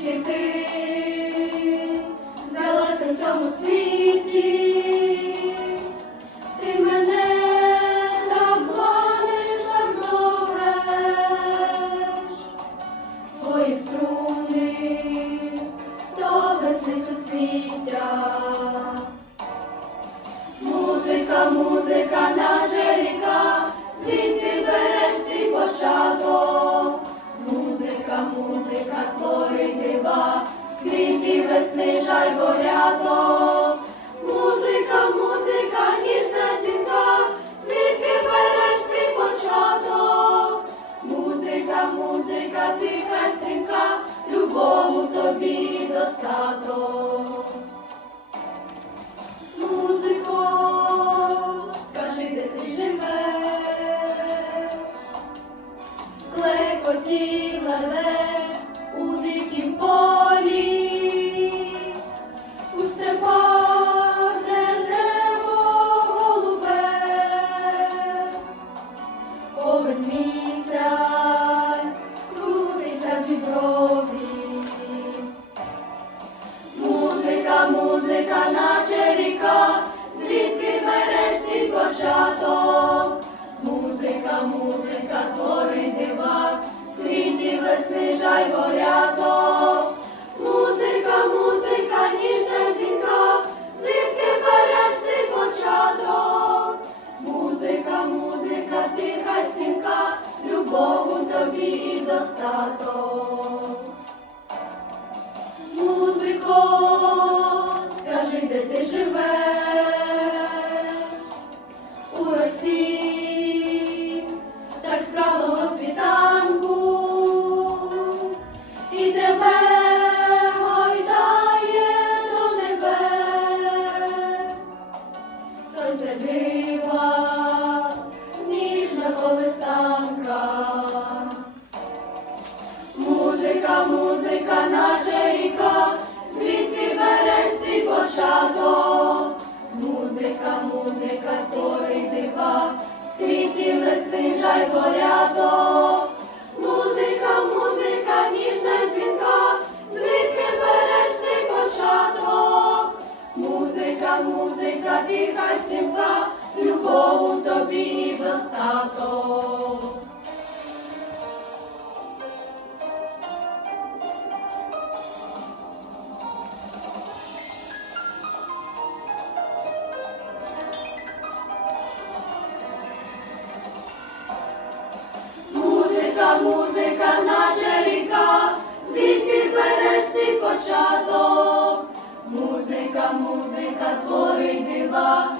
тільки ти взялася в цьому світі, ти мене так маниш, так струни то весни суцвіття. Музика, музика, наша ріка, звідти береш свій початок твори дива, світі весни жай горято. Музика, музика, ніжна дзвінка, звідки береш ти початок. Музика, музика, тиха стрімка, любому тобі достаток. Тіла музика творить дива, в весни жай порядок. Музика, музика, ніжна дзвінка, звідки береш свій початок. Музика, музика, тиха, стрімка, любов у тобі достаток. Музико, скажи, де ти живеш? Порядок. Музика, музика, ніжна дзвінка, звідки береш свій початок. Музика, музика, тиха й стрімка, любов у тобі достаток. Музика, наче ріка, звідки береш свій початок. Музика, музика, творить дива,